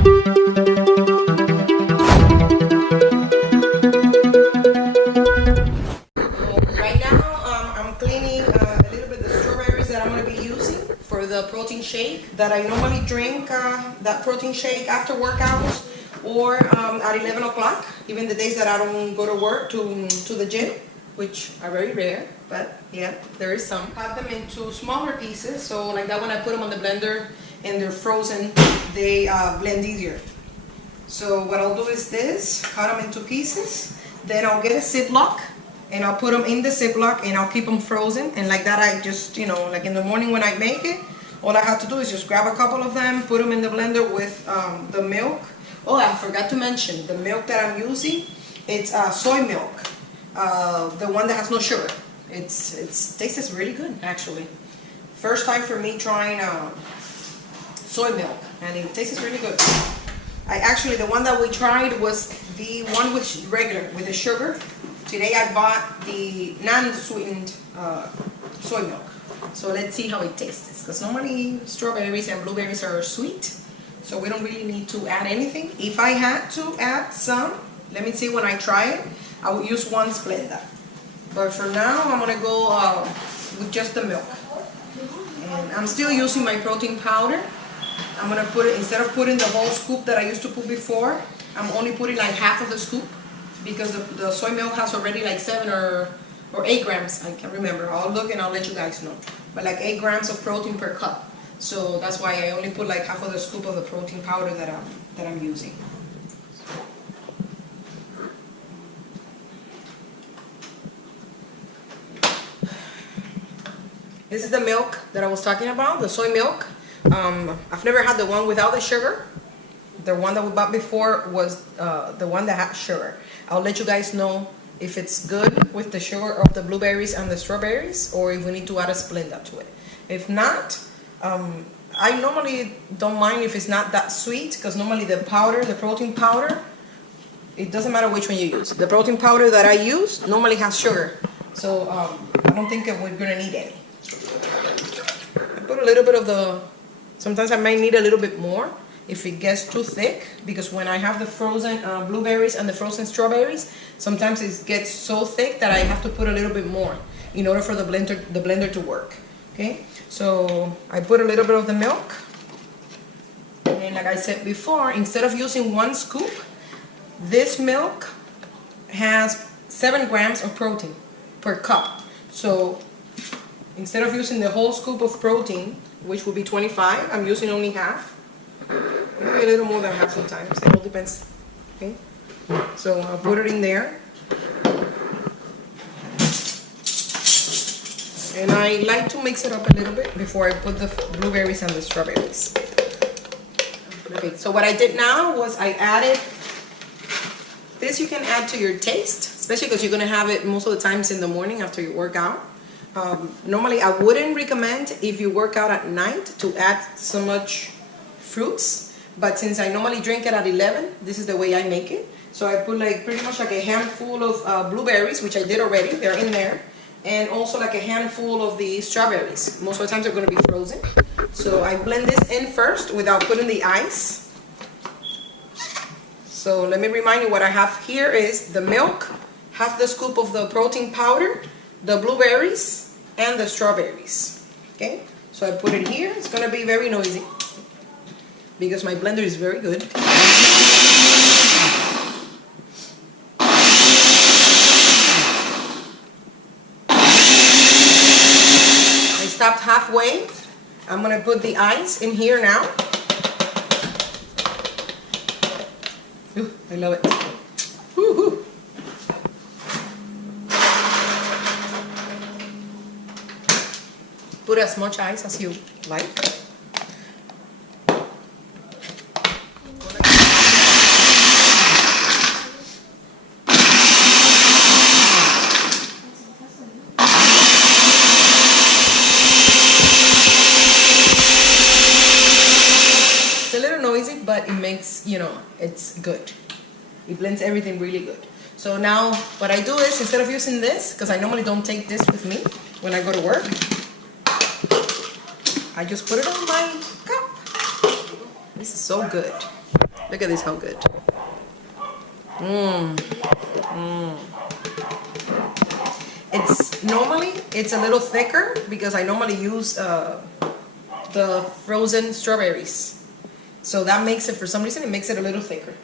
Right now, I'm cleaning a little bit the strawberries that I'm going to be using for the protein shake that I normally drink. That protein shake after workouts or at 11 o'clock, even the days that I don't go to work to the gym, which are very rare, but yeah, there is some. Cut them into smaller pieces, so like that when I put them on the blender and they're frozen, they blend easier. So what I'll do is this, cut them into pieces, then I'll get a Ziploc and I'll put them in the Ziploc and I'll keep them frozen, and like that I just, you know, like in the morning when I make it, all I have to do is just grab a couple of them, put them in the blender with the milk. Oh, I forgot to mention, the milk that I'm using, it's soy milk, the one that has no sugar. It tastes really good, actually. First time for me trying soy milk, and it tastes really good. The one that we tried was the one with regular, with the sugar. Today I bought the non-sweetened soy milk. So let's see how it tastes, because normally strawberries and blueberries are sweet, so we don't really need to add anything. If I had to add some, let me see when I try it, I would use one Splenda. But for now, I'm gonna go with just the milk. And I'm still using my protein powder. I'm gonna put it, instead of putting the whole scoop that I used to put before, I'm only putting like half of the scoop, because the soy milk has already like 7 or 8 grams, I can't remember. I'll look and I'll let you guys know. But like 8 grams of protein per cup. So that's why I only put like half of the scoop of the protein powder that I'm using. This is the milk that I was talking about, the soy milk. I've never had the one without the sugar. The one that we bought before was the one that had sugar. I'll let you guys know if it's good with the sugar of the blueberries and the strawberries, or if we need to add a Splenda to it. If not, I normally don't mind if it's not that sweet, because normally the powder, the protein powder, it doesn't matter which one you use. The protein powder that I use normally has sugar, so I don't think we're gonna need any. I put a little bit of the, sometimes I might need a little bit more if it gets too thick, because when I have the frozen blueberries and the frozen strawberries, sometimes it gets so thick that I have to put a little bit more in order for the blender to work. Okay, so I put a little bit of the milk, and like I said before, instead of using one scoop, this milk has 7 grams of protein per cup. So instead of using the whole scoop of protein, which would be 25, I'm using only half. Maybe a little more than half sometimes, it all depends. Okay, so I'll put it in there. And I like to mix it up a little bit before I put the blueberries and the strawberries. Okay, so what I did now was I added, this you can add to your taste, especially because you're going to have it most of the times in the morning after you work out. Normally I wouldn't recommend, if you work out at night, to add so much fruits, but since I normally drink it at 11, this is the way I make it. So I put like pretty much like a handful of blueberries, which I did already, they're in there, and also like a handful of the strawberries. Most of the times they're going to be frozen. So I blend this in first without putting the ice. So let me remind you, what I have here is the milk, half the scoop of the protein powder, the blueberries, and the strawberries. Okay, so I put it here. It's going to be very noisy because my blender is very good. I stopped halfway. I'm going to put the ice in here now. Ooh, I love it. Woo-hoo. Put as much ice as you like. It's a little noisy, but it makes, you know, it's good. It blends everything really good. So now what I do is, instead of using this, because I normally don't take this with me when I go to work, I just put it on my cup. This is so good. Look at this, how good. It's a little thicker because I normally use the frozen strawberries. So that makes it, for some reason, it makes it a little thicker.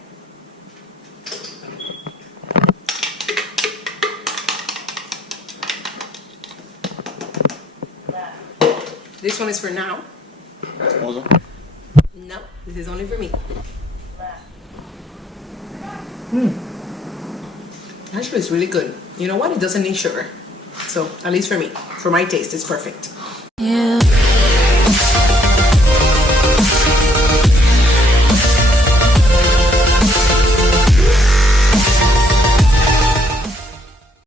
This one is for now. Also? No, this is only for me. Actually, it's really good. You know what? It doesn't need sugar. So, at least for me, for my taste, it's perfect. Yeah.